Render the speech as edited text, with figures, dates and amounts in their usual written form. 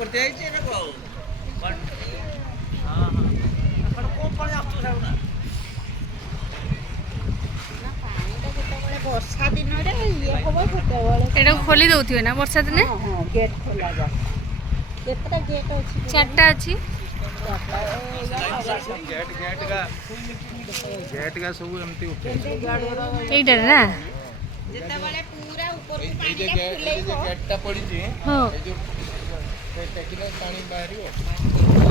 करते आइए ना को बट हां हां अपन को पानी आस्तु छाउ ना पानी टा केतेबेले वर्षा दिन रे ये होबो केतेबेले एटा खोली दउथियो ना वर्षा दिने हां हां गेट खोला जा केतरा गेट अछि चारटा अछि गेट का सब एमती उठे एइटा ना जेतेबेले पूरा ऊपर को ए पानी जे टा फुले हो गेट टा पड़ी जी हां ए जो टेकिले पानी बाहरियो